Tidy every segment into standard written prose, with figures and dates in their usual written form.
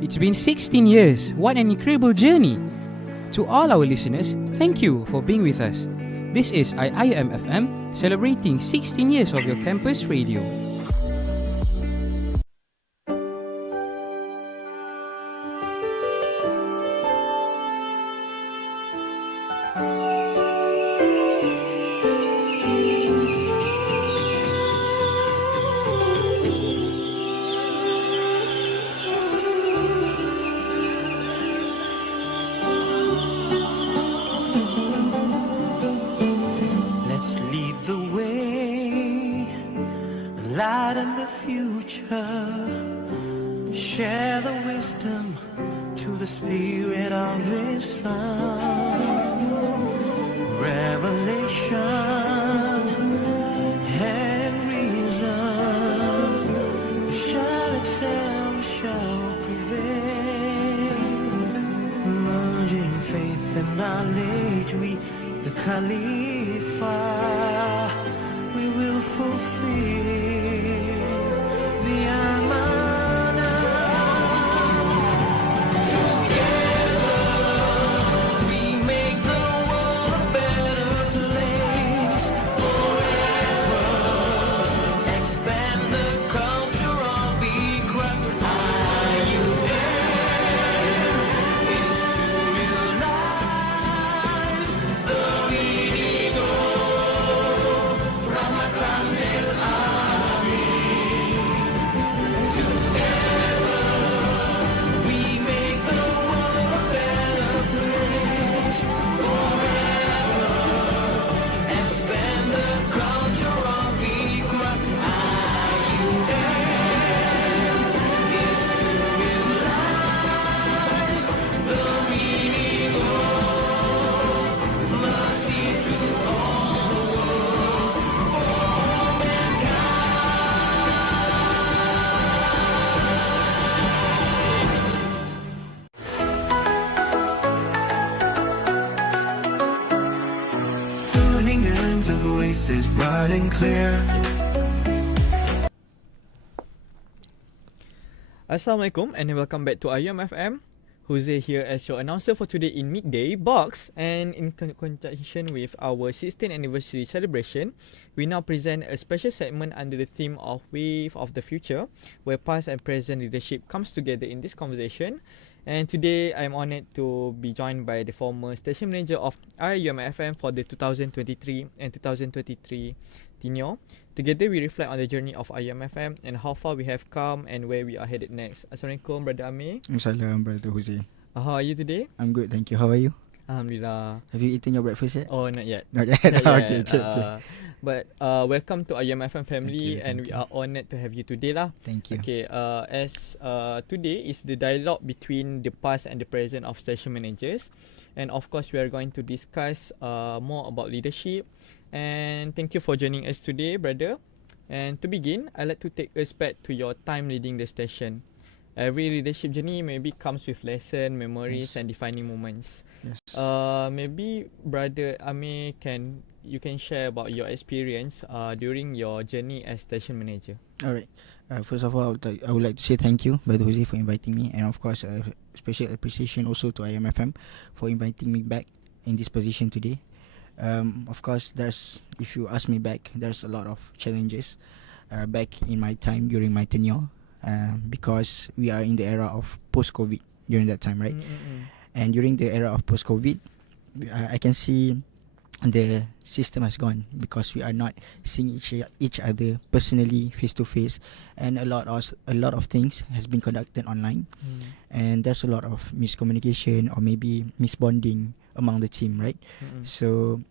It's been 16 years. What an incredible journey. To all our listeners, thank you for being with us. This is IIUM FM celebrating 16 years of your campus radio. Light in the future, share the wisdom to the spirit of Islam. Revelation and reason shall excel, shall prevail. Merging faith and knowledge, we, the Khalifa, we will fulfill. Voices bright and clear. Assalamualaikum and welcome back to IIUM FM. Huzeer here as your announcer for today in Midday Box, and in conjunction with our 16th anniversary celebration, we now present a special segment under the theme of Wave of the Future, where past and present leadership comes together in this conversation. And today, I'm honoured to be joined by the former station manager of IIUM FM for the 2023 and 2023 tenure. Together, we reflect on the journey of IIUM FM and how far we have come and where we are headed next. Assalamualaikum, Brother Ameer. Assalamualaikum, Brother Huzeer. How are you today? I'm good, thank you. How are you? Alhamdulillah. Have you eaten your breakfast yet? Oh, not yet. Not yet? Okay. But welcome to IIUM FM family, and we are honoured to have you today lah. Thank you. Okay, as today is the dialogue between the past and the present of station managers, and of course we are going to discuss more about leadership. And thank you for joining us today, brother. And to begin, I'd like to take us back to your time leading the station. Every leadership journey maybe comes with lesson, memories, and defining moments. Yes. Maybe brother Ameer you can share about your experience during your journey as station manager. Alright. First of all, I would like to say thank you, Brother Huzeer, for inviting me, and of course, special appreciation also to IIUM FM for inviting me back in this position today. Of course, if you ask me back, there's a lot of challenges back in my time during my tenure, because we are in the era of post-COVID during that time, right? And during the era of post-COVID, I can see the system has gone because we are not seeing each other personally, face to face, and a lot of things has been conducted online, and there's a lot of miscommunication or maybe misbonding among the team, right? So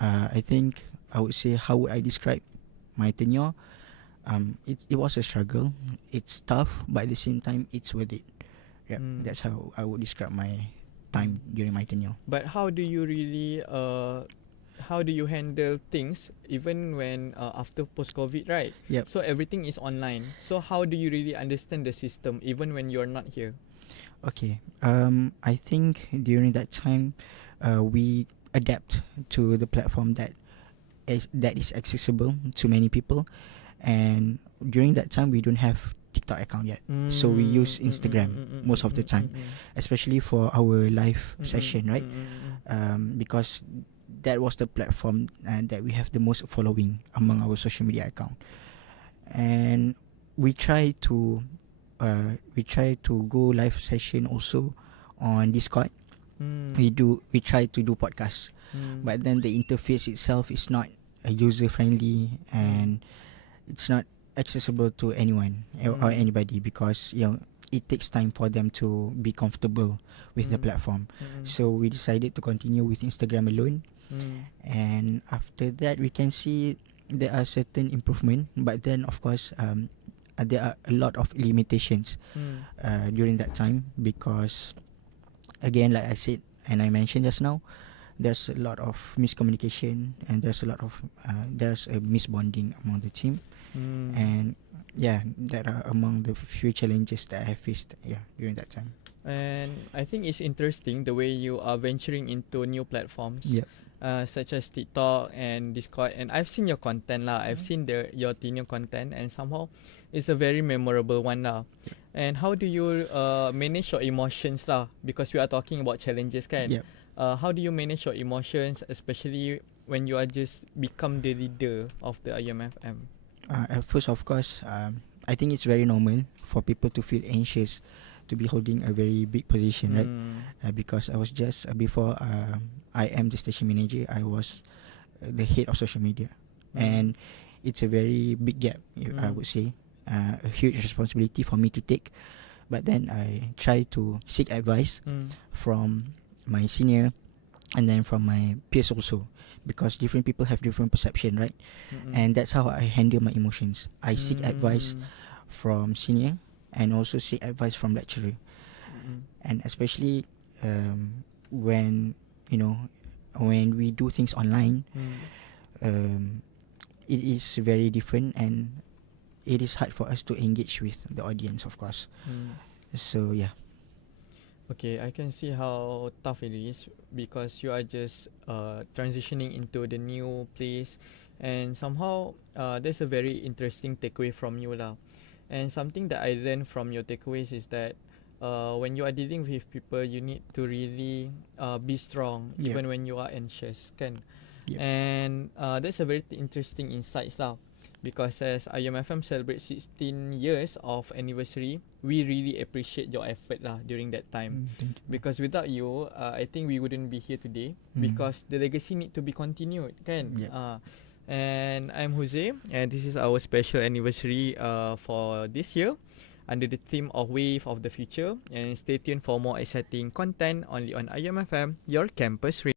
I think I would say, how would I describe my tenure? It was a struggle. It's tough, but at the same time, it's worth it. Yeah, that's how I would describe my time during my tenure. But how do you really how do you handle things even when after post-COVID, right? Yep. So everything is online. So how do you really understand the system even when you're not here? Okay. I think during that time, we adapt to the platform that is accessible to many people, and during that time we don't have TikTok account yet. So we use Instagram most of the time, especially for our live session, right? Because that was the platform that we have the most following among our social media account. And we try to go live session also on Discord. We try to do podcasts, but then the interface itself is not user friendly, and it's not accessible to anyone or anybody, because it takes time for them to be comfortable with the platform. So we decided to continue with Instagram alone, and after that we can see there are certain improvement, but then of course there are a lot of limitations during that time, because again, like I said and I mentioned just now, there's a lot of miscommunication, and there's a misbonding among the team. And that are among the few challenges that I faced during that time. And I think it's interesting the way you are venturing into new platforms, such as TikTok and Discord. And I've seen your content lah. I've seen your tenure content, and somehow it's a very memorable one lah. And how do you manage your emotions lah? Because we are talking about challenges, kan? How do you manage your emotions, especially when you are just become the leader of the IUM-FM? At first, of course, I think it's very normal for people to feel anxious to be holding a very big position, right? Because I was just before I am the station manager, I was the head of social media, and it's a very big gap, I would say, a huge responsibility for me to take. But then I try to seek advice from my senior, and then from my peers also, because different people have different perception, right? And that's how I handle my emotions. I seek advice from senior, and also seek advice from lecturer. And especially when we do things online, it is very different, and it is hard for us to engage with the audience, of course. So yeah. Okay, I can see how tough it is, because you are just transitioning into the new place, and somehow there's a very interesting takeaway from you lah. And something that I learned from your takeaways is that when you are dealing with people, you need to really be strong even when you are anxious, kan? And that's a very interesting insights lah. Because as IUM-FM celebrates 16 years of anniversary, we really appreciate your effort lah during that time. Thank you. Because without you, I think we wouldn't be here today, because the legacy need to be continued, kan? And I'm Huzeer, and this is our special anniversary for this year under the theme of Wave of the Future. And stay tuned for more exciting content only on IUM-FM, your campus radio.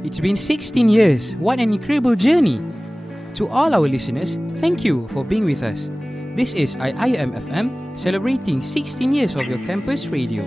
It's been 16 years. What an incredible journey. To all our listeners, thank you for being with us. This is IIUM FM, celebrating 16 years of your campus radio.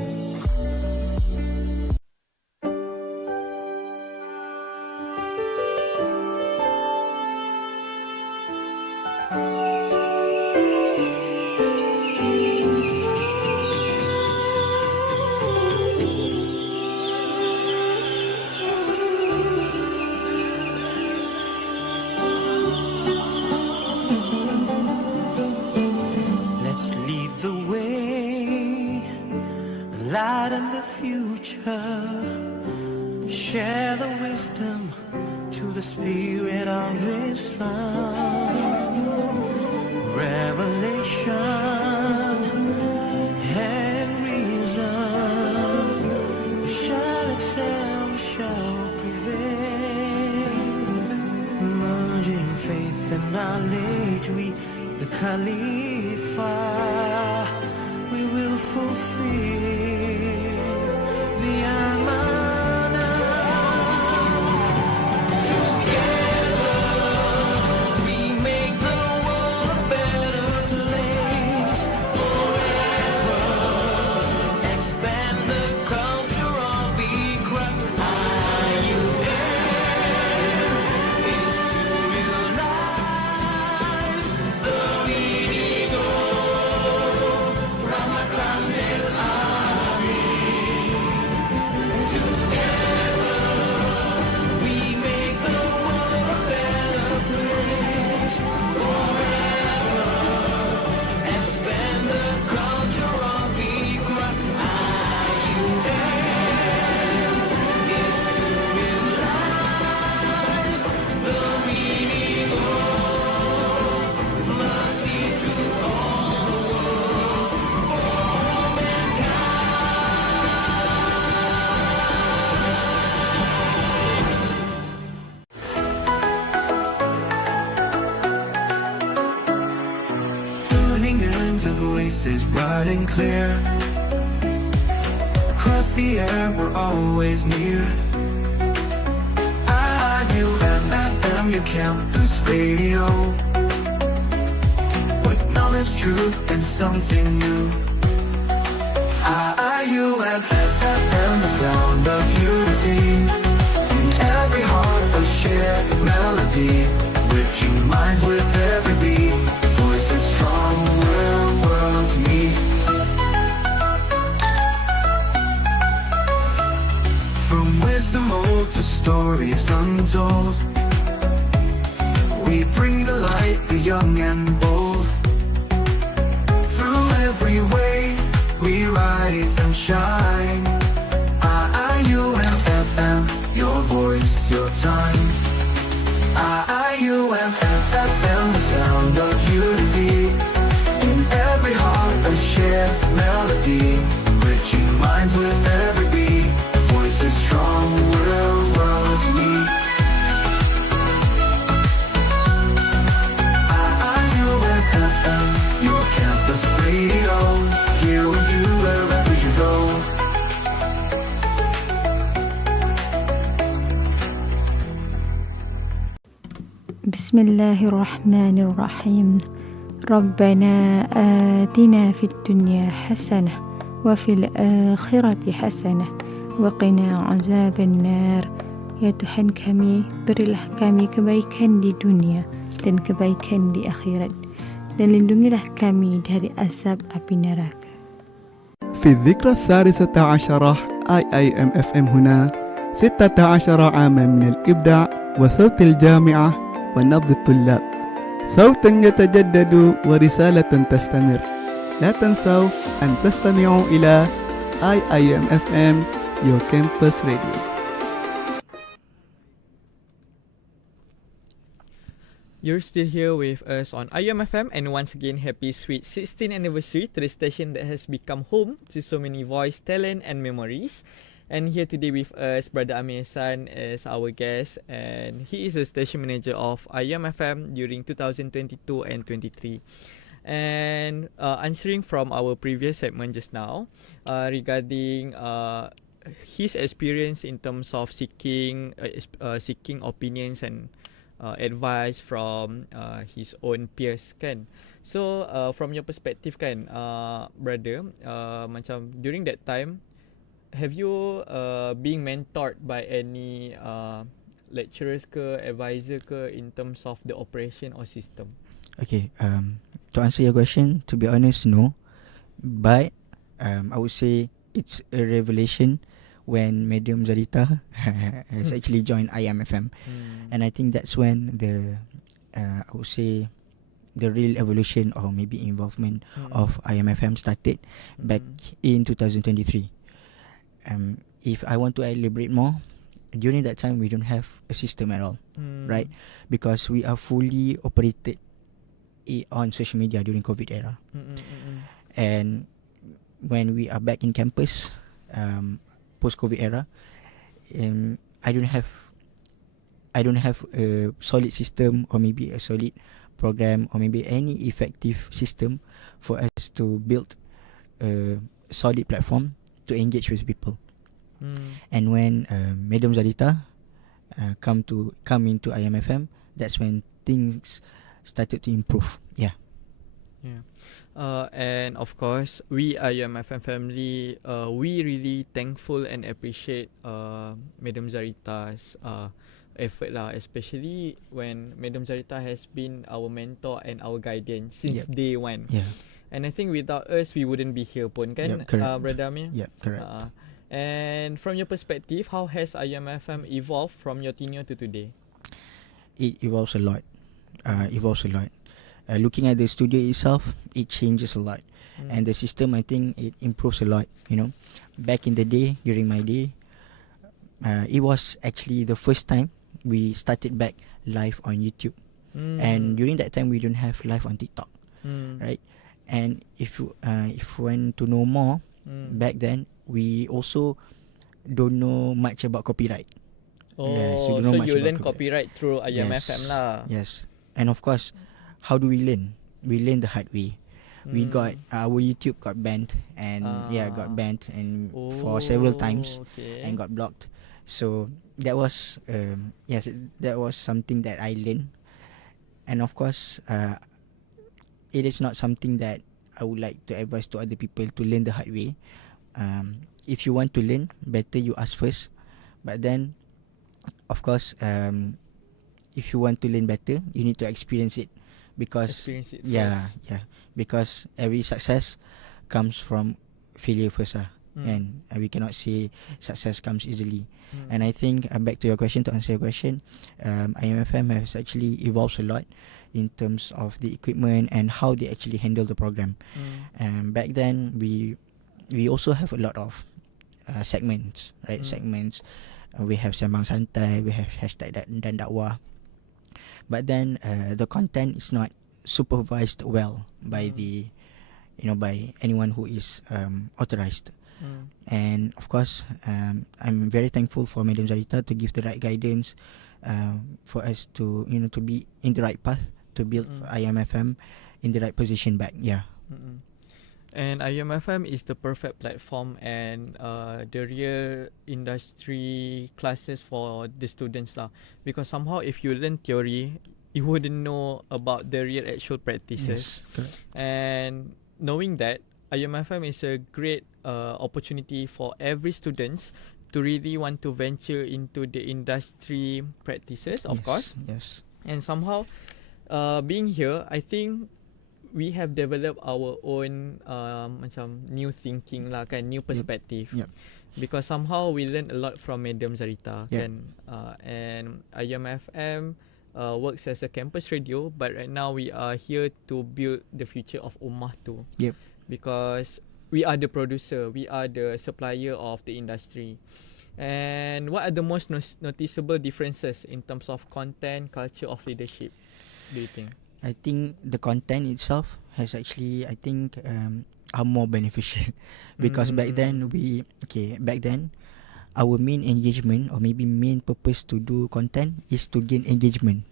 Lighten the future, share the wisdom to the spirit of Islam. Revelation and reason, we shall excel, we shall prevail. Merging faith and knowledge, we the Khalifa, we will fulfill the amanah. Together we make the world a better place. Forever expand the culture of Iqra. IUM is to realize the meaning of Ramadan el bright and clear. Across the air, we're always near. IIUM FM, your campus radio. With knowledge, truth, and something new. IIUM FM, the sound of unity. In every heart, a shared melody. Reaching minds with every beat. Voices strong where worlds meet. From wisdom old to stories untold, we bring the light, the young and bold. Through every way, we rise and shine. IIUM FM, your voice, your time. IIUM FM, the sound of unity. In every heart, a shared melody. Reaching minds with every beat. Voices strong where worlds meet. IIUM FM, your campus radio. Here with you wherever you go. بسم الله الرحمن الرحيم ربنا آتنا في الدنيا حسنة وفي الآخرة حسنة وقنا عذاب النار. Ya Tuhan kami, berilah kami kebaikan di dunia dan kebaikan di akhirat, dan lindungilah kami dari azab api neraka. في الذكرى السادسة عشرة IIM FM هنا 16 عاما من الإبداع وصوت الجامعة ونبض الطلاب، صوت يتجدد ورسالة تستمر. لا تنسوا أن تستمعوا إلى IIM FM Your Campus Radio. You're still here with us on IIUM FM, and once again, happy sweet 16th anniversary to the station that has become home to so many voice, talent, and memories. And here today with us, Brother Ameer San is our guest, and he is the station manager of IIUM FM during 2022 and 23. And answering from our previous segment just now, regarding his experience in terms of seeking opinions and advice from his own peers kan. So from your perspective kan, brother, macam during that time, have you being mentored by any lecturers ke, advisor ke in terms of the operation or system? Okay, to answer your question, to be honest, no. But I would say it's a revelation when Medium Zarita has actually joined IMFM. And I think that's when the I would say the real evolution or maybe involvement of IMFM started back in 2023. If I want to elaborate more, during that time we don't have a system at all, right? Because we are fully operated on social media during COVID era. And when we are back in campus, post-COVID era, I don't have a solid system or maybe a solid program or maybe any effective system for us to build a solid platform to engage with people. And when Madam Zarita come into IMFM, that's when things started to improve. Yeah. And of course, we IIUM family, we really thankful and appreciate Madam Zarita's effort lah, especially when Madam Zarita has been our mentor and our guardian since day one. Yeah. And I think without us, we wouldn't be here pun kan, Brother Ameer? Yeah, correct. And from your perspective, how has IIUM evolved from your tenure to today? It evolves a lot. Looking at the studio itself, it changes a lot. And the system, I think it improves a lot. You know, back in the day, during my day, it was actually the first time we started back live on YouTube. And during that time, we don't have live on TikTok, right? And if you want to know more, back then we also don't know much about copyright. Oh, yes, so you learn copyright through IIUM Yes, FM lah. Yes, and of course, how do we learn? We learn the hard way. we got our YouTube got banned, and got banned and for several times Okay. and got blocked. So that was that was something that I learned, and of course, it is not something that I would like to advise to other people to learn the hard way. If you want to learn, better you ask first. But then, of course, if you want to learn better, you need to experience it, because Experience it yeah, first. because every success comes from failure first, and we cannot say success comes easily. And I think, back to your question, to answer your question, IMFM has actually evolved a lot in terms of the equipment and how they actually handle the program. Back then, we also have a lot of segments, right? Segments. We have Sembang Santai, we have hashtag dan dakwah. But then the content is not supervised well by the, by anyone who is authorized. And of course, I'm very thankful for Madam Zarita to give the right guidance for us to, to be in the right path, to build IMFM in the right position back. Yeah. And IUM is the perfect platform and the real industry classes for the students lah. Because somehow if you learn theory, you wouldn't know about the real actual practices. Yes, correct. And knowing that, IUM is a great opportunity for every students to really want to venture into the industry practices, of course. Yes. And somehow, being here, I think we have developed our own macam new thinking lah kan, new perspective. Yep. Because somehow we learn a lot from Madam Zarita Yep. kan. And IUM works as a campus radio, but right now we are here to build the future of Ummah too. Yep. Because we are the producer, we are the supplier of the industry. And what are the most noticeable differences in terms of content, culture of leadership, do you think? I think the content itself has actually, I think, are more beneficial because back then our main engagement, or maybe main purpose to do content, is to gain engagement,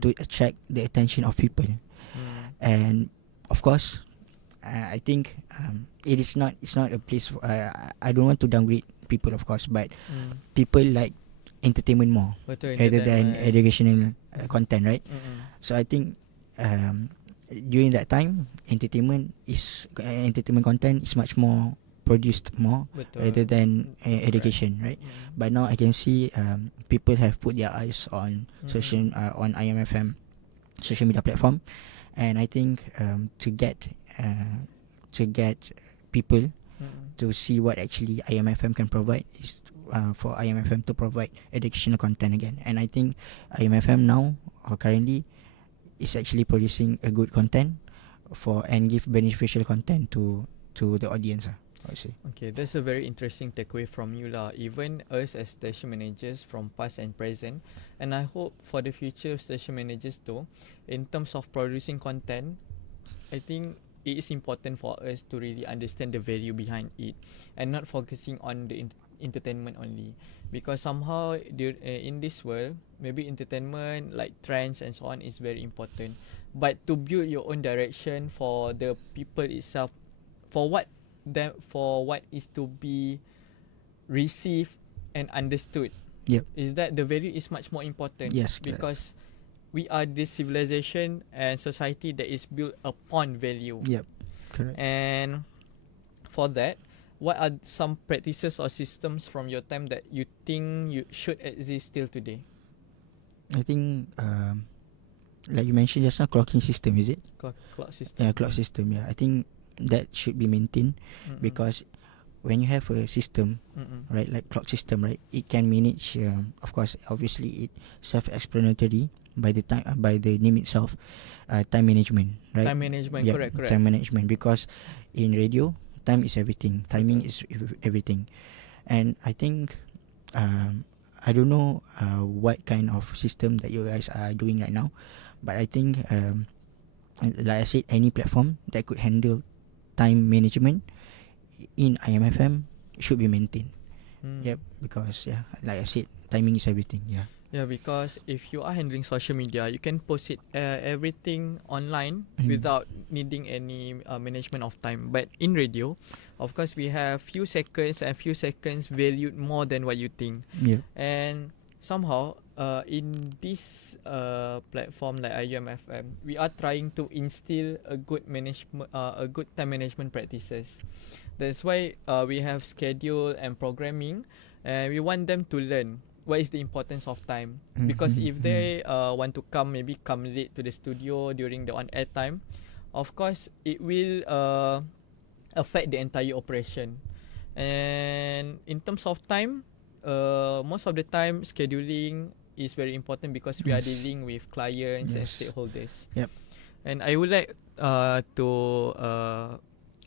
to attract the attention of people. And of course, I think it's not a place I don't want to downgrade people, of course, but people like entertainment more Betul, rather than entertainment. educational content, right? So I think during that time, entertainment content is much more produced more Betul. rather than education, right? But now I can see people have put their eyes on social on IMFM social media platform, and I think to get people to see what actually IMFM can provide is for IMFM to provide educational content again. And I think IMFM now, or currently, is actually producing a good content and give beneficial content to the audience, I would say. Okay, that's a very interesting takeaway from you lah. Even us as station managers from past and present, and I hope for the future station managers too, in terms of producing content, I think it is important for us to really understand the value behind it and not focusing on the entertainment only, because somehow in this world, maybe entertainment like trends and so on is very important, but to build your own direction for the people itself, for what is to be received and understood, Yep. is that the value is much more important. Yes, correct. Because we are this civilization and society that is built upon value. Yep. Correct. And for that, what are some practices or systems from your time that you think you should exist still today? I think like you mentioned just now, clocking system, is it? Clock system. Yeah, clock system. Yeah, I think that should be maintained because when you have a system, right, like clock system, right, it can manage. Of course, obviously, it self-explanatory by the time by the name itself, time management, right? Time management, Yeah, correct. time management, because in radio, time is everything. Timing is everything, and I think I don't know what kind of system that you guys are doing right now, but I think like I said, any platform that could handle time management in IMFM should be maintained. Yep, because like I said, timing is everything. Yeah. Yeah, because if you are handling social media, you can post it everything online Mhm. without needing any management of time. But in radio, of course, we have few seconds, and few seconds valued more than what you think. Yeah. And somehow, in this platform like IUM FM, we are trying to instill a good a good time management practices. That's why we have schedule and programming, and we want them to learn what is the importance of time. Because if they want to maybe come late to the studio during the on-air time, of course it will affect the entire operation. And in terms of time, most of the time scheduling is very important because we are Yes. dealing with clients and Yes. stakeholders. Yep. And I would like to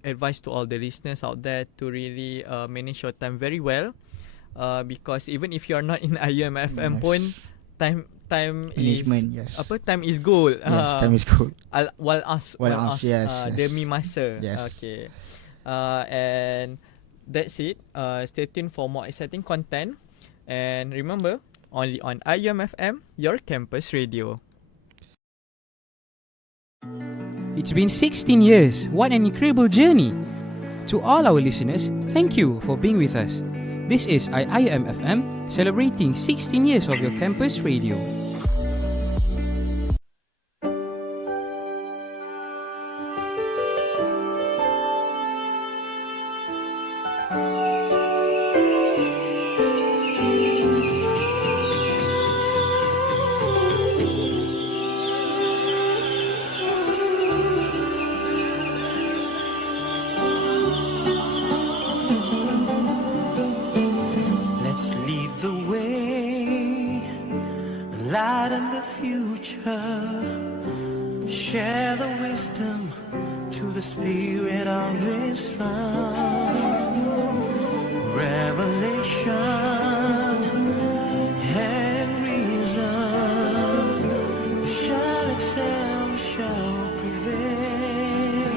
advise to all the listeners out there to really manage your time very well. Because even if you are not in IUM FM pun, time Management, is yes. time is gold. Yes, time is good. While us, Yes, demi masa. Yes. Okay. And that's it. Stay tuned for more exciting content. And remember, only on IUM FM, your campus radio. It's been 16 years. What an incredible journey. To all our listeners, thank you for being with us. This is IIUM FM celebrating 16 years of your campus radio. Let's lead the way, lighten the future, share the wisdom to the spirit of Islam. Revelation and reason shall excel, shall prevail.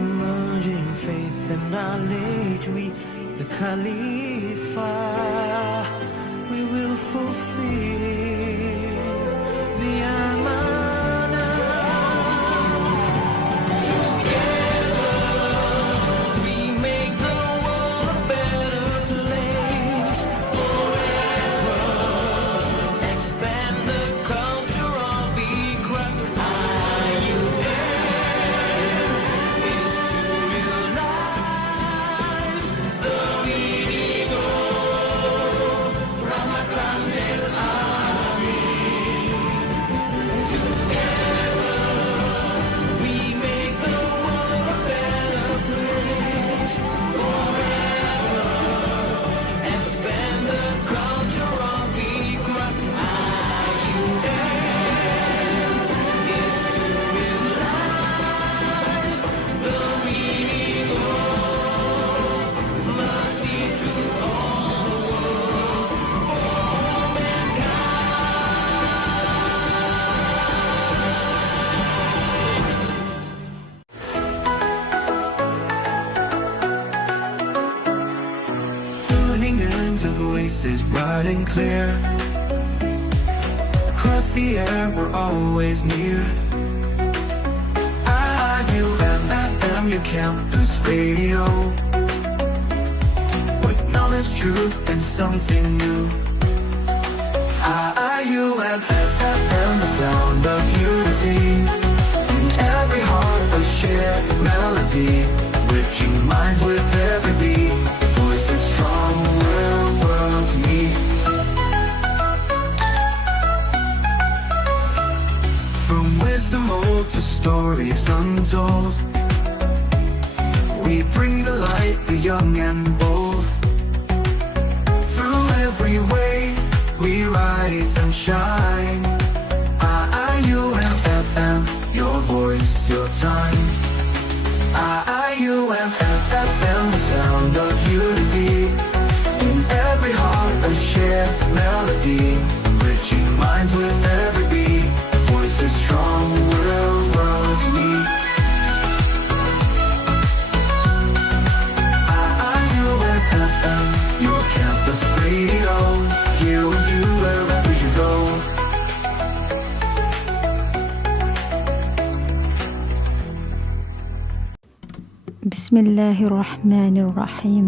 Merging faith and knowledge, we the Khalifa, we will fulfill the Amanah. Together we make the world a better place. Forever expand the culture of Iqra. IUM is to realize the meaning of Ramadan el Ameer. Together we make the world a better place. Forever expand the culture of Iqra. IUM is to realize the meaning of mercy to all worlds for Tuning into voices bright and clear. Across the air, we're always near. IIUM FM, your campus radio. With knowledge, truth, and something new. IIUM FM, the sound of unity. In every heart, a shared melody. Reaching minds with every beat. Voices strong where worlds meet. From wisdom old to stories untold, we bring the light, the young and bold. Through every way, we rise and shine. IIUM FM, your voice, your time. IIUM FM, the sound of unity. In every heart, a shared melody. Reaching minds with every beat. Voices strong where worlds meet. IIUM FM, your campus radio. Here with you wherever بسم الله الرحمن الرحيم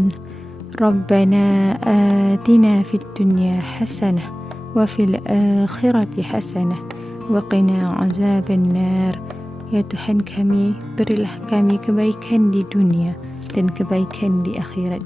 ربنا آتنا في الدنيا حسنة وفي الآخرة حسنة وقنا عذاب النار. Ya Tuhan kami, berilah kami kebaikan di dunia dan kebaikan di akhirat.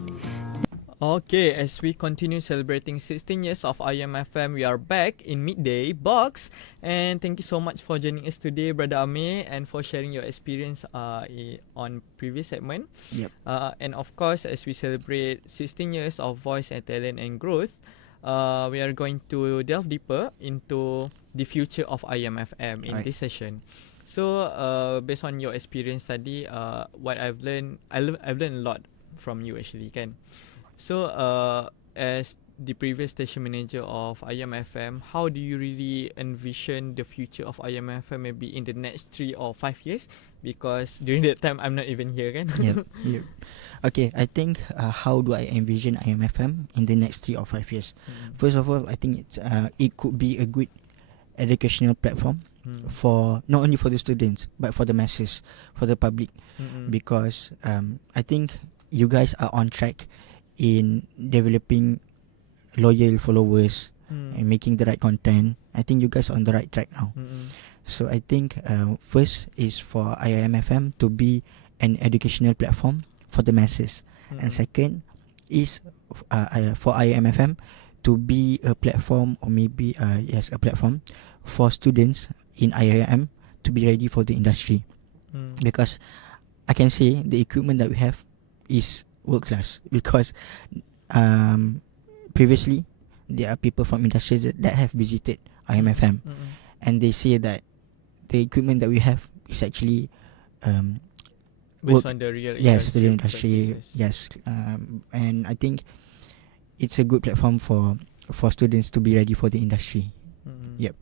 Okay, as we continue celebrating 16 years of IIUM FM, we are back in Midday Box. And thank you so much for joining us today, Brother Ameer, and for sharing your experience on previous segment. Yep. And of course, as we celebrate 16 years of voice and talent and growth, we are going to delve deeper into the future of IIUM FM in this session. So, based on your experience tadi, what I've learned, I've learned a lot from you actually, kan? So, as the previous station manager of IIUM FM, how do you really envision the future of IIUM FM maybe in the next 3 or 5 years? Because during that time, I'm not even here, kan? Yep. Okay, I think how do I envision IIUM FM in the next 3 or 5 years? First of all, I think it could be a good educational platform for not only for the students but for the masses, for the public, because I think you guys are on track in developing loyal followers and making the right content. I think you guys are on the right track now. So I think first is for IIUM FM to be an educational platform for the masses, and second is for IIUM FM to be a platform, or maybe a platform for students in IIUM to be ready for the industry, because I can say the equipment that we have is world class, because previously there are people from industries that have visited IIUM FM, and they say that the equipment that we have is actually based on the real the industry practices. Yes, and I think it's a good platform for students to be ready for the industry. Yep.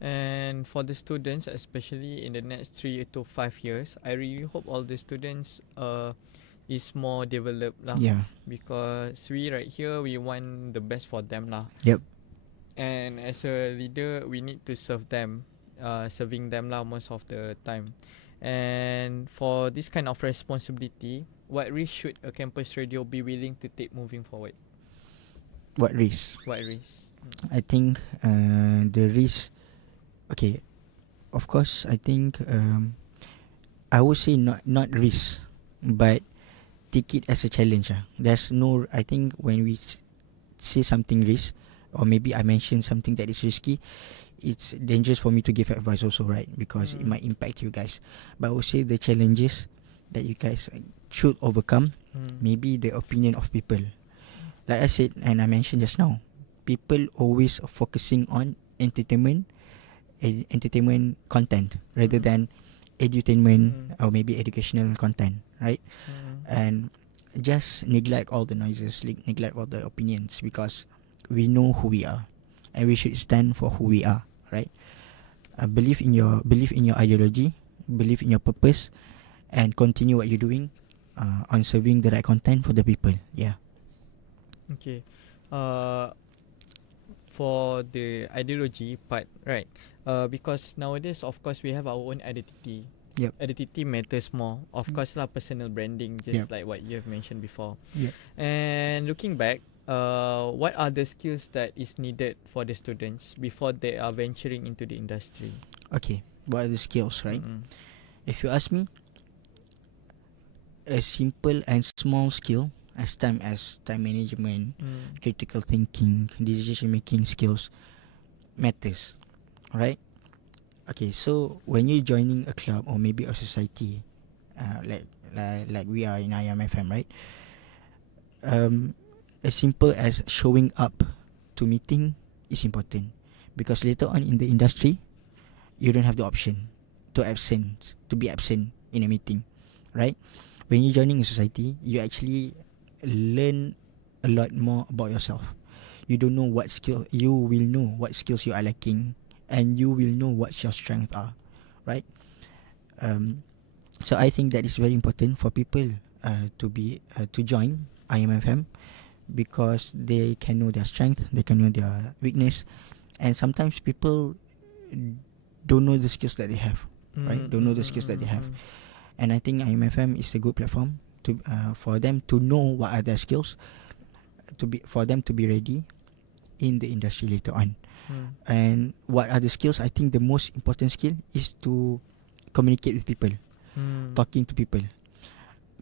And for the students, especially in the next 3 to 5 years, I really hope all the students is more developed lah. Yeah. Because we right here, we want the best for them lah. Yep. And as a leader, we need to serve them, serving them lah most of the time. And for this kind of responsibility, what risk should a campus radio be willing to take moving forward? What risk? What risk? I think the risk. Okay, of course, I think I would say not risk, but take it as a challenge. There's no. I think when we say something risk, or maybe I mention something that is risky, it's dangerous for me to give advice also, right? Because it might impact you guys. But I would say the challenges that you guys should overcome, maybe the opinion of people. Like I said and I mentioned just now, people always focusing on entertainment content rather than edutainment or maybe educational content, right? And just neglect all the noises, neglect all the opinions, because we know who we are and we should stand for who we are, right? Believe in your ideology, believe in your purpose, and continue what you're doing on serving the right content for the people. Yeah. Okay. For the ideology part, right? Because nowadays, of course, we have our own identity. Yep. Identity matters more. Of course lah, personal branding, just like what you have mentioned before. Yep. And looking back, what are the skills that is needed for the students before they are venturing into the industry? Okay. What are the skills, right? If you ask me, a simple and small skill as time management, critical thinking, decision making skills matters, right? Okay, so when you're joining a club or maybe a society, like we are in IIUM FM, right? As simple as showing up to meeting is important, because later on in the industry, you don't have the option to be absent in a meeting, right? When you're joining a society, you actually learn a lot more about yourself. You will know what skills you are lacking, and you will know what your strengths are, right? So I think that is very important for people to join IIUM FM, because they can know their strength, they can know their weakness, and sometimes people don't know the skills that they have, right? Don't know the skills that they have. And I think IIUM FM is a good platform for them to know what are their skills, for them to be ready in the industry later on. And what are the skills? I think the most important skill is to communicate with people, talking to people.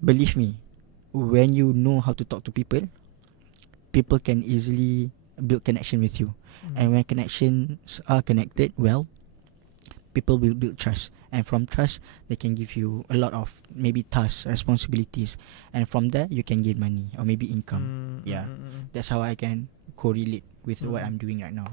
Believe me, when you know how to talk to people, people can easily build connection with you. And when connections are connected well, people will build trust. And from trust, they can give you a lot of maybe tasks, responsibilities. And from there, you can gain money or maybe income. That's how I can correlate with what I'm doing right now.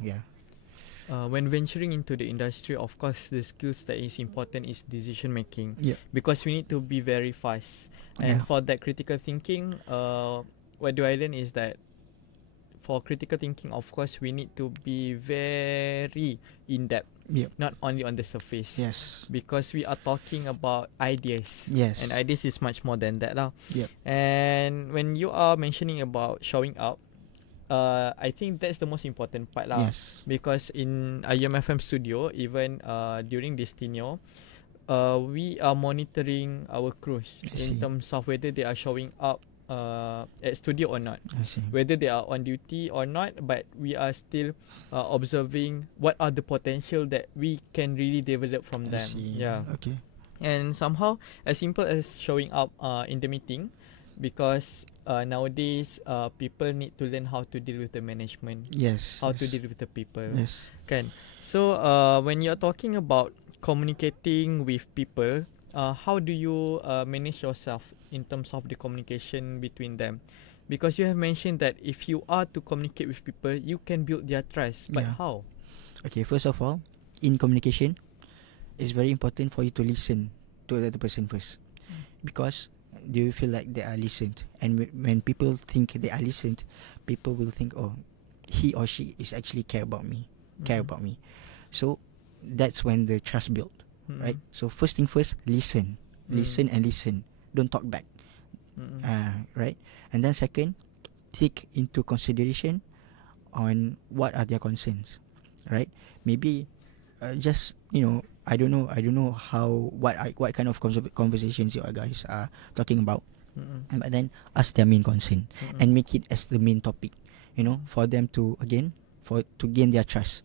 When venturing into the industry, of course, the skills that is important is decision making. Because we need to be very fast. And for that critical thinking, what do I learn is that for critical thinking, of course, we need to be very in depth, not only on the surface. Because we are talking about ideas. And ideas is much more than that. And when you are mentioning about showing up, I think that's the most important part. Because in IUM studio, even during this tenure, we are monitoring our crews in terms of whether they are showing up at studio or not, whether they are on duty or not, but we are still observing what are the potential that we can really develop from them. And somehow as simple as showing up in the meeting, because nowadays people need to learn how to deal with the management, how to deal with the people. So when you're talking about communicating with people, how do you manage yourself in terms of the communication between them? Because you have mentioned that if you are to communicate with people, you can build their trust. But how? Okay, first of all, in communication, it's very important for you to listen to the other person first. Because do you feel like they are listened? And when people think they are listened, people will think, oh, he or she is actually care about me. So that's when the trust built. Right? So first thing first, listen. Listen and listen. Don't talk back. Right? And then second, take into consideration on what are their concerns. Right? Maybe just, I don't know how what kind of conversations you guys are talking about. But then ask their main concern and make it as the main topic. For them to gain their trust.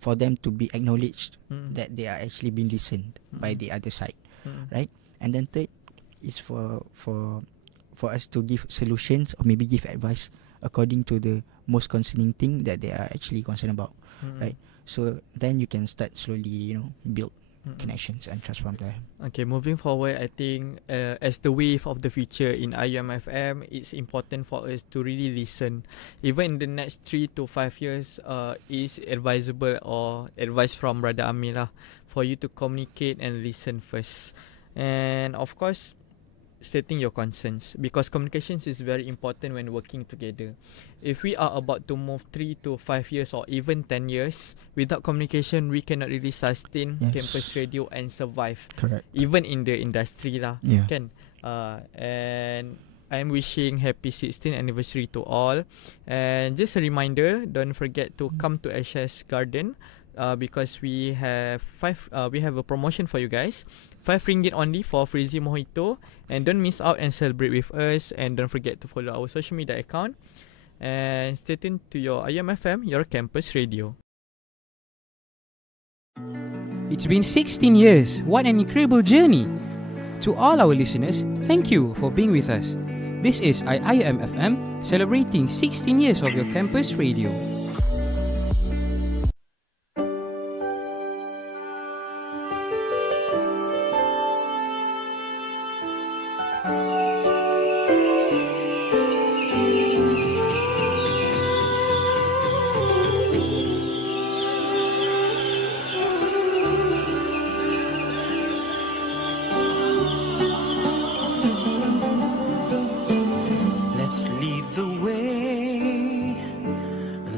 For them to be acknowledged that they are actually being listened by the other side, right? And then third is for us to give solutions or maybe give advice according to the most concerning thing that they are actually concerned about, right? So then you can start slowly, build connections and trust from there. Okay, moving forward, I think as the wave of the future in IUM, it's important for us to really listen. Even in the next 3 to 5 years, is advisable or advice from Brother Ameer for you to communicate and listen first. And of course, stating your concerns, because communications is very important when working together. If we are about to move 3 to 5 years or even 10 years without communication, we cannot really sustain campus radio and survive. Correct. Even in the industry and I'm wishing happy 16th anniversary to all. And just a reminder, don't forget to come to HS Garden because we have a promotion for you guys. RM5 only for Frizzy Mojito. And don't miss out and celebrate with us. And don't forget to follow our social media account. And stay tuned to your IUM, your campus radio. It's been 16 years. What an incredible journey. To all our listeners, thank you for being with us. This is IIUM celebrating 16 years of your campus radio.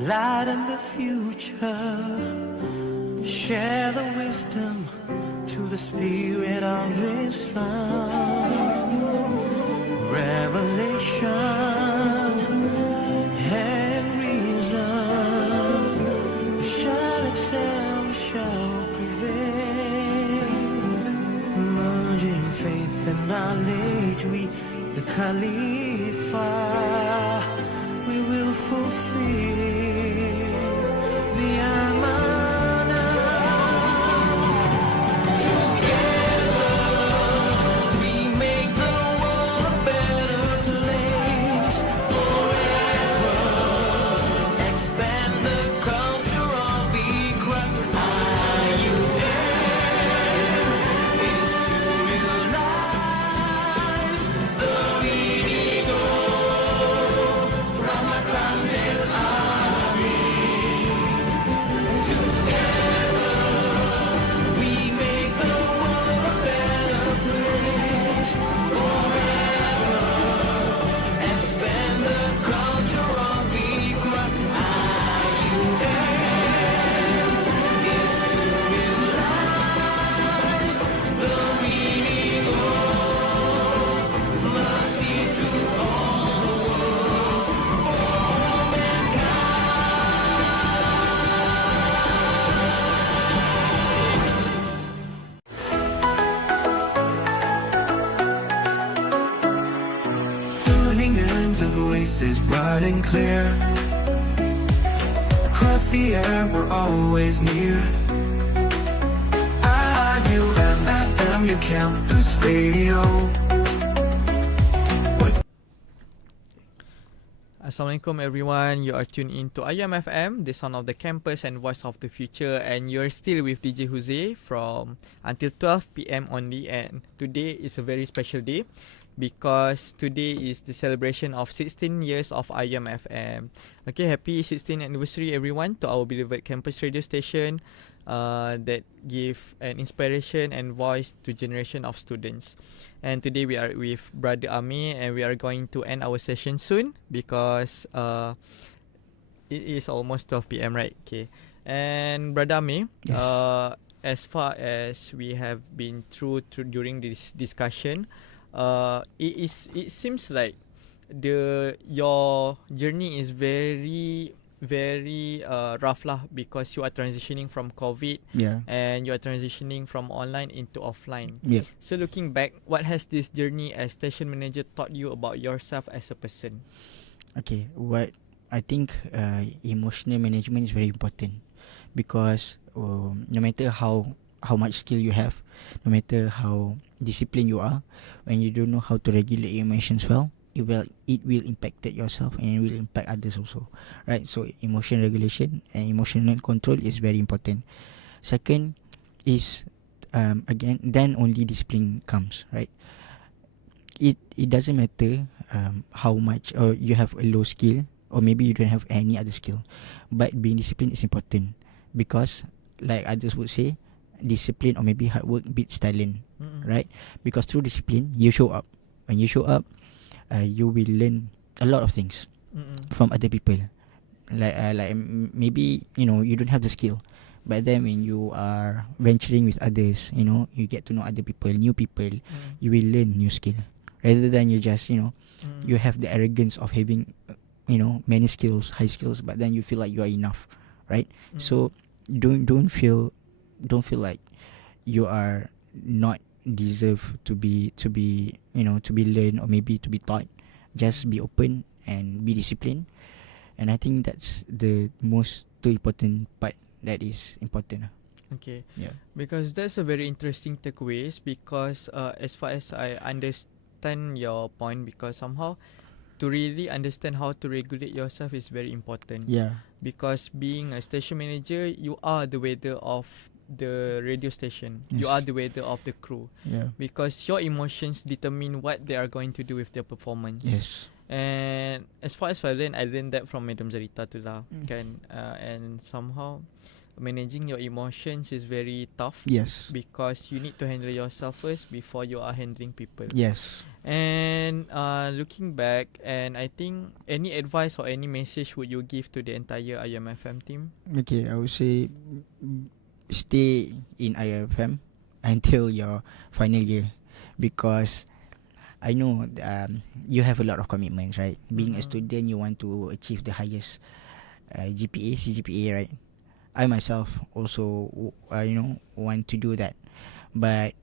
Lighten the future, share the wisdom to the spirit of Islam, revelation and reason, shall excel, shall prevail, merging faith and knowledge. age we the Khalifa, we will fulfill the amanah. Together we make the world a better place. Forever expand the culture of Ikra. IUM is to realize the meaning of Ramadan al-Amin. Together we make the world a better place. Forever expand the culture of Ikra. IUM is to realize the meaning of mercy to all the world, for tuning into voices bright and clear. Across the air, we're always near. IIUM FM, your campus radio. Assalamualaikum everyone, you are tuned in to IIUM FM, the sound of the campus and voice of the future, and you're still with DJ Huzeer from until 12 PM only. And today is a very special day because today is the celebration of 16 years of IIUM FM. Okay, happy 16th anniversary everyone to our beloved campus radio station that give an inspiration and voice to generation of students. And today we are with Brother Ameer, and we are going to end our session soon because it is almost 12 PM, right? Okay. And Brother Ameer, Yes. as far as we have been through during this discussion, it seems like your journey is very rough lah, because you are transitioning from COVID Yeah. and you are transitioning from online into offline. Yeah. So looking back, what has this journey as station manager taught you about yourself as a person? Okay, what I think emotional management is very important because no matter how much skill you have, no matter how disciplined you are, when you don't know how to regulate your emotions well, it will impact yourself and it will impact others also, right? So emotion regulation and emotional control is very important. Second is again, then only discipline comes, right? It doesn't matter how much or you have a low skill or maybe you don't have any other skill, but being disciplined is important because, like others would say, discipline or maybe hard work beats talent, right? Because through discipline you show up. When you show up, you will learn a lot of things from other people. Maybe you don't have the skill, but then when you are venturing with others, you get to know other people, new people. You will learn new skill rather than you just you have the arrogance of having many skills, high skills, but then you feel like you are enough, right? So don't feel like you are not deserve to be learned or maybe to be taught. Just be open and be disciplined, and I think that's the most two important part that is important. Okay. Yeah. Because that's a very interesting takeaways because as far as I understand your point, because somehow to really understand how to regulate yourself is very important. Yeah. Because being a station manager, you are the weather of the radio station. You Yes. are the weather of the crew. Yeah. Because your emotions determine what they are going to do with their performance. Yes. And as far as I learned that from Madam Zarita tu lah, Mm. kan. And somehow managing your emotions is very tough. Yes. Because you need to handle yourself first before you are handling people. Yes. And looking back, and I think any advice or any message would you give to the entire IMFM team? Okay, I would say stay in IFM until your final year because I know you have a lot of commitments, right? Being a student, you want to achieve the highest GPA, CGPA, right? I myself also, want to do that. But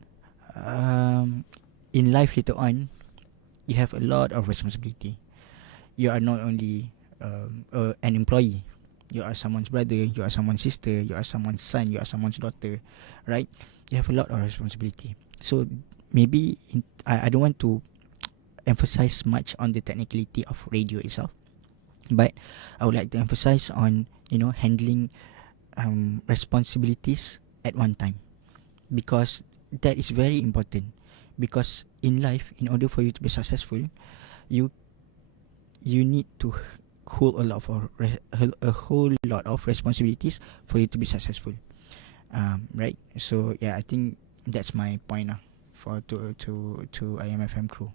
in life later on, you have a lot of responsibility. You are not only an employee. You are someone's brother, you are someone's sister, you are someone's son, you are someone's daughter, right? You have a lot of responsibility. So maybe I don't want to emphasize much on the technicality of radio itself, but I would like to emphasize on handling responsibilities at one time, because that is very important. Because in life, in order for you to be successful, you need to hold a whole lot of responsibilities for you to be successful, right? So yeah, I think that's my point for to IMFM crew.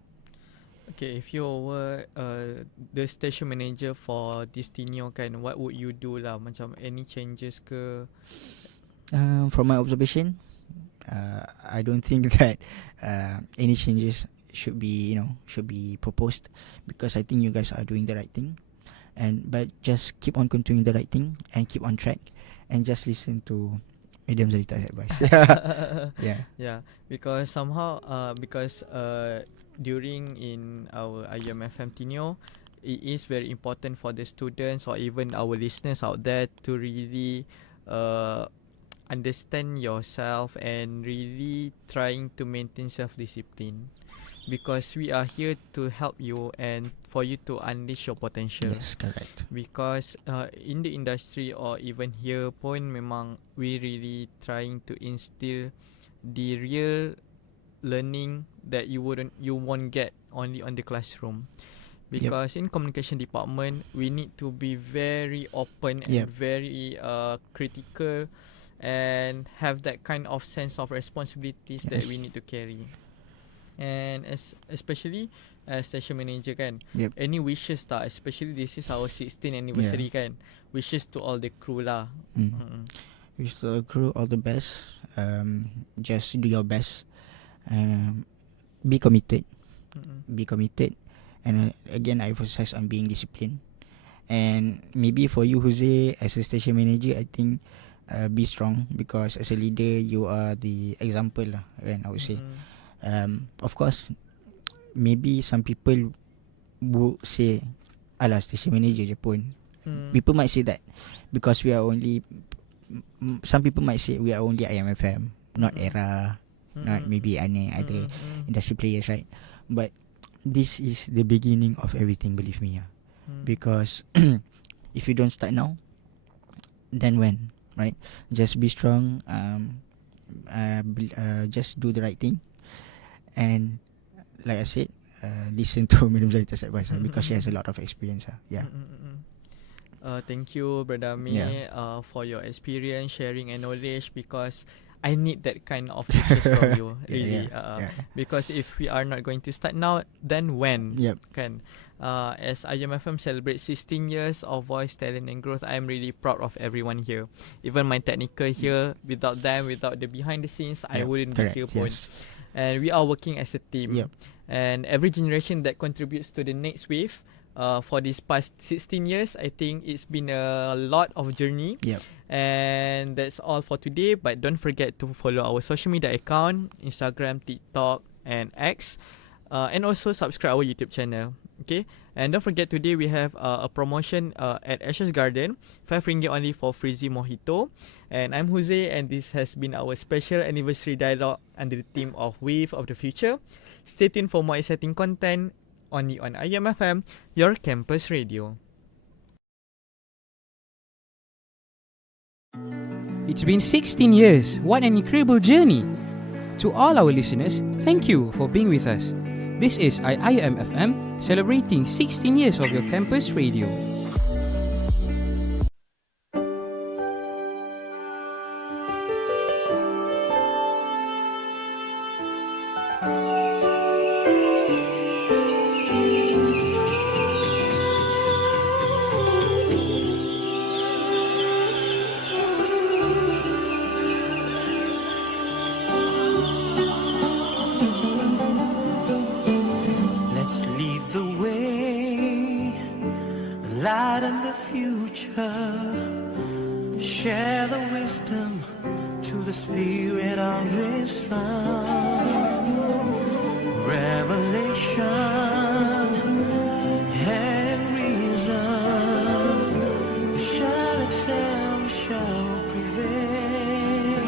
Okay, if you were the station manager for this tenure kan, what would you do lah? Macam any changes ke? From my observation, I don't think that any changes should be proposed, because I think you guys are doing the right thing, but just keep on continuing the right thing and keep on track, and just listen to Madam Zarita's advice. Yeah. Because somehow during in our IUMFM tenure, it is very important for the students or even our listeners out there to really understand yourself and really trying to maintain self-discipline, because we are here to help you and for you to unleash your potential. Yes, correct. Because in the industry or even here pun memang we really trying to instill the real learning that you won't get only on the classroom. Because in communication department, we need to be very open and very critical and have that kind of sense of responsibilities that we need to carry. And especially as station manager kan, any wishes tak, especially this is our 16th anniversary kan, wishes to all the crew lah. Wish to the crew all the best. Just do your best. Be committed. Be committed. And again, I emphasize on being disciplined. And maybe for you, Huzeer, as a station manager, I think be strong, because as a leader, you are the example lah, kan, I would say. Of course, maybe some people would say, alah, station manager je pun. People might say that, because we are only, some people might say we are only IMFM, not ERA, not maybe any other industry players, right? But this is the beginning of everything, believe me. Because if you don't start now, then when, right? Just be strong, just do the right thing, and like I said, listen to Madam Zarita's advice, because she has a lot of experience. Thank you, Brother Ameer, for your experience, sharing and knowledge, because I need that kind of wishes from you, really. Because if we are not going to start now, then when? Kan? As IUMFM celebrates 16 years of voice, talent and growth, I am really proud of everyone here. Even my technical here, without them, without the behind the scenes, I wouldn't be here. And we are working as a team. And every generation that contributes to the next wave, for these past 16 years, I think it's been a lot of journey. And that's all for today. But don't forget to follow our social media account, Instagram, TikTok and X, and also subscribe our YouTube channel. Okay, and don't forget, today we have a promotion at Ashes Garden, RM5 only for Frizzy Mojito. And I'm Huzeer, and this has been our special anniversary dialogue under the theme of Wave of the Future. Stay tuned for more exciting content only on IUMFM, your campus radio. It's been 16 years. What an incredible journey. To all our listeners, thank you for being with us. This is IIUM FM, celebrating 16 years of your campus radio. Light in the future, share the wisdom to the spirit of Islam. Revelation shall prevail.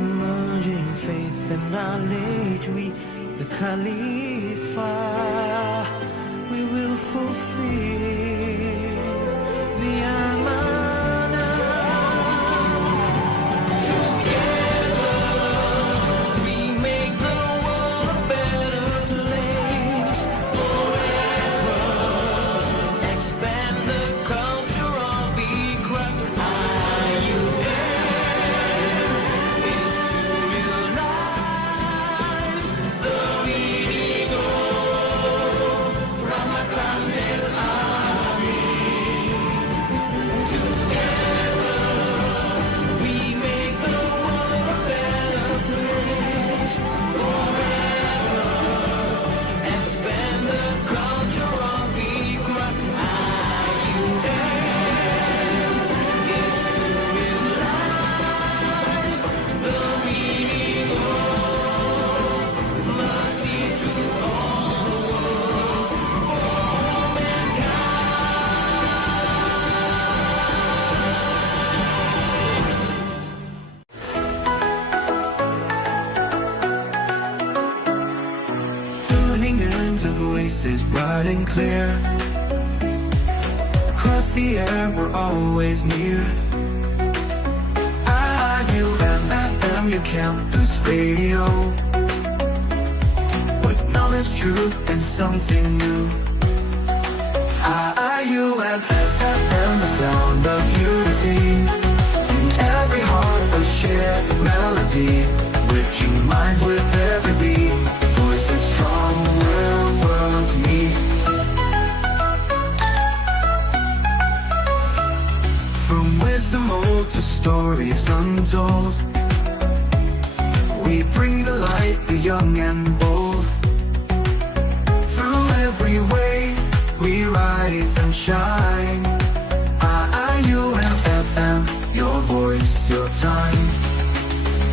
Merging faith and knowledge, we, the Khalifa, we will fulfill the Amana. Together we make the world a better place. Forever expand the culture of Iqra. IIUM is to realize the meaning of Ramadan al-Ameer. Together we make the world a better place. Forever expand the culture of Iqra. IIUM is to realize the meaning of mercy to all the worlds for Tuning into voices bright and clear. Across the air, we're always near. IIUM FM, your campus radio. With knowledge, truth, and something new. IIUM FM, the sound of unity. In every heart, a shared melody. Reaching minds with every beat. Voices strong where worlds meet. From wisdom old to stories untold, we bring the light, the young and bold. Through every way, we rise and shine. IIUM FM, your voice, your time.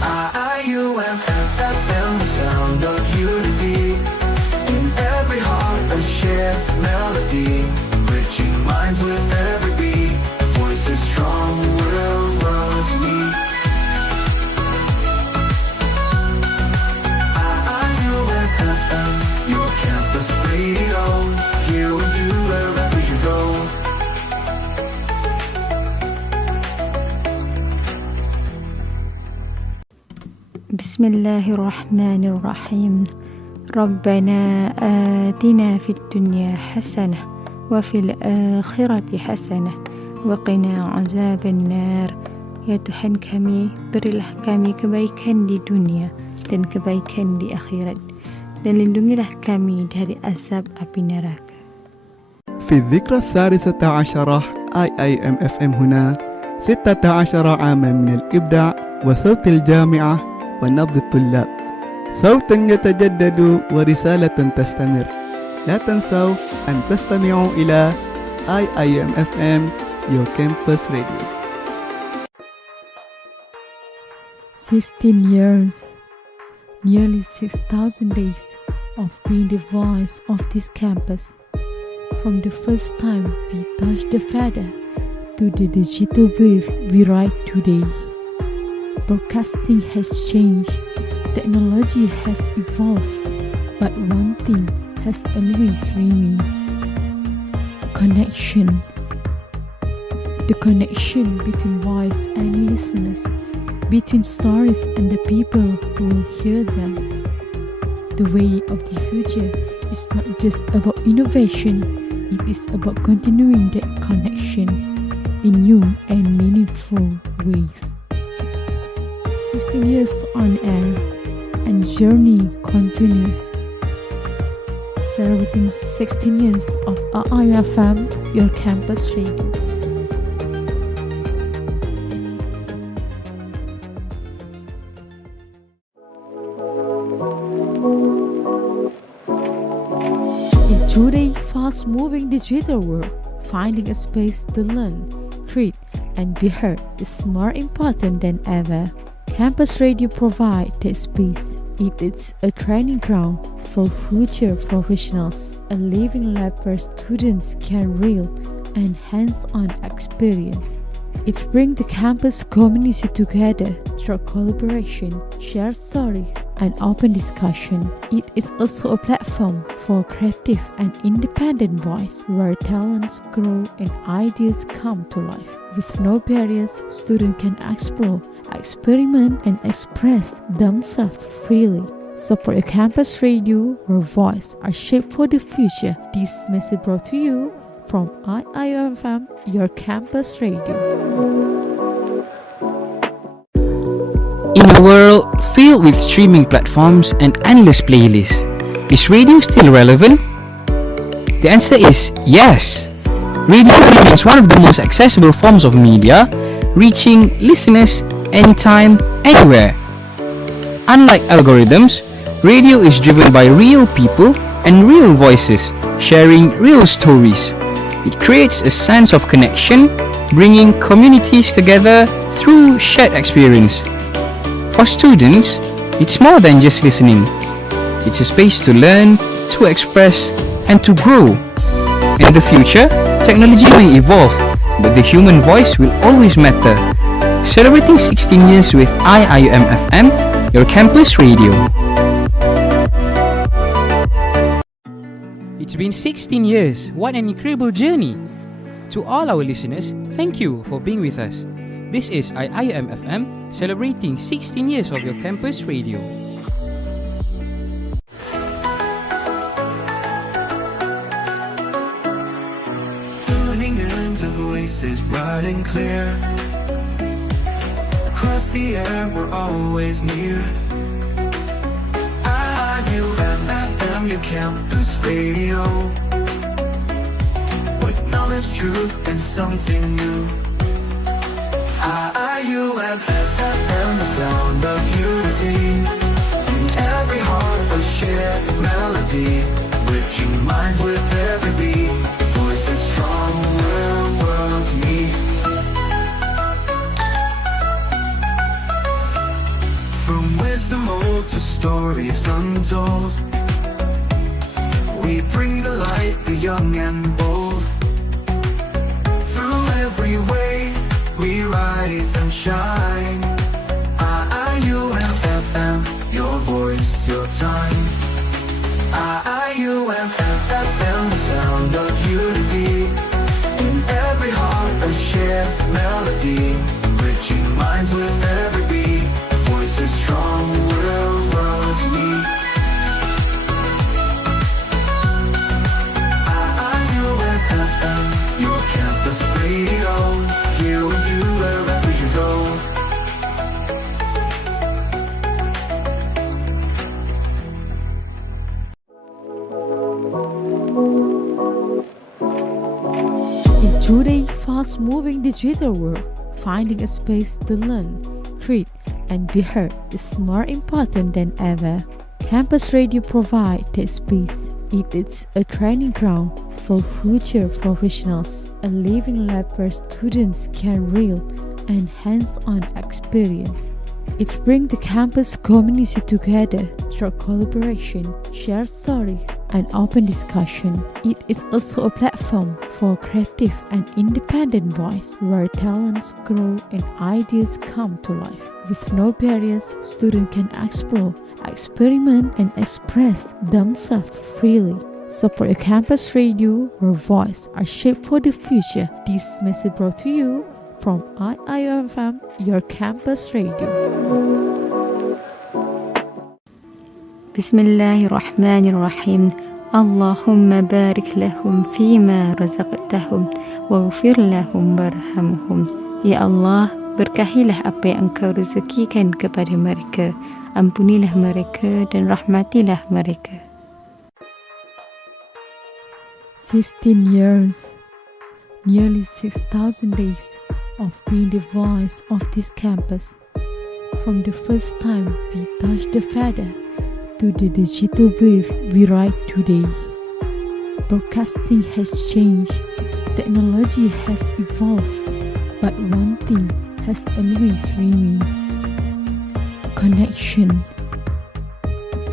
IIUM FM, the sound of unity. In every heart, a shared melody. Reaching minds with every beat. Voices strong where worlds meet. IIUM FM, your campus radio. Here with you wherever you go. بسم الله الرحمن الرحيم. ربنا آتنا في الدنيا حسنة وفي الآخرة حسنة وقنا عذاب النار. Ya Tuhan kami, berilah kami kebaikan di dunia dan kebaikan di akhirat, dan lindungilah kami dari azab api neraka. في الذكرى السادسة عشرة IIM FM هنا 16 عاما من الإبداع وصوت الجامعة ونبض الطلاب. صوت يتجدد ورسالة تستمر. لا تنسوا أن تستمعوا إلى IIM FM, your campus radio. 16 years, nearly 6,000 days of being the voice of this campus. From the first time we touched the feather to the digital wave we ride today. Broadcasting has changed, technology has evolved, but one thing has always remained: connection. The connection between voice and listeners, between stories and the people who will hear them. The way of the future is not just about innovation, it is about continuing that connection in new and meaningful ways. 16 years on air and journey continues. Celebrating 16 years of IIFM, your campus radio. In today's fast-moving digital world, finding a space to learn, create, and be heard is more important than ever. Campus Radio provides that space. It is a training ground for future professionals, a living lab where students can real and hands-on experience It brings the campus community together through collaboration, shared stories, and open discussion. It is also a platform for creative and independent voice where talents grow and ideas come to life. With no barriers, students can explore, experiment, and express themselves freely. Support your campus radio where voices are shaped for the future. This message brought to you from IIUM, your campus radio. In a world filled with streaming platforms and endless playlists, is radio still relevant? The answer is yes. Radio remains one of the most accessible forms of media, reaching listeners anytime, anywhere. Unlike algorithms, radio is driven by real people and real voices, sharing real stories. It creates a sense of connection, bringing communities together through shared experience. For students, it's more than just listening. It's a space to learn, to express, and to grow. In the future, technology may evolve, but the human voice will always matter. Celebrating 16 years with IIUM FM, your campus radio. It's been 16 years. What an incredible journey. To all our listeners, thank you for being with us. This is IIUM FM, celebrating 16 years of your campus radio. Tuning into voices bright and clear. Across the air, we're always near. IIUM FM, your campus radio. With knowledge, truth, and something new. IIUM FM, the sound of unity. In every heart, a shared melody. Reaching minds with every beat. Voices strong where worlds meet. From wisdom old to stories untold, we bring the light, the young and bold. Through every way, we rise and shine. IIUM FM, your voice, your time. IIUM FM, the sound of unity. In every heart, a shared melody. Reaching minds with every beat. Voices strong where worlds meet. IIUM FM, your campus radio. Here with you wherever you go. In today's fast-moving digital world, finding a space to learn, create, and be heard is more important than ever. Campus radio provides that space. It is a training ground for future professionals, a living lab where students can real and hands-on experience. It brings the campus community together through collaboration, shared stories, and open discussion. It is also a platform for creative and independent voice where talents grow and ideas come to life. With no barriers, students can explore, experiment, and express themselves freely. Support your campus radio where voices are shaped for the future. This message brought to you from IIUM, your campus radio. Bismillahirrahmanirrahim. Allahumma barik lahum fima razaqtahum waghfir lahum warhamhum. Ya Allah, berkahilah apa yang Engkau rezekikan kepada mereka. Ampunilah mereka dan rahmatilah mereka. 16 years, nearly 6,000 days of being the voice of this campus. From the first time we touched the feather to the digital wave we ride today. Broadcasting has changed, technology has evolved, but one thing has always remained: connection.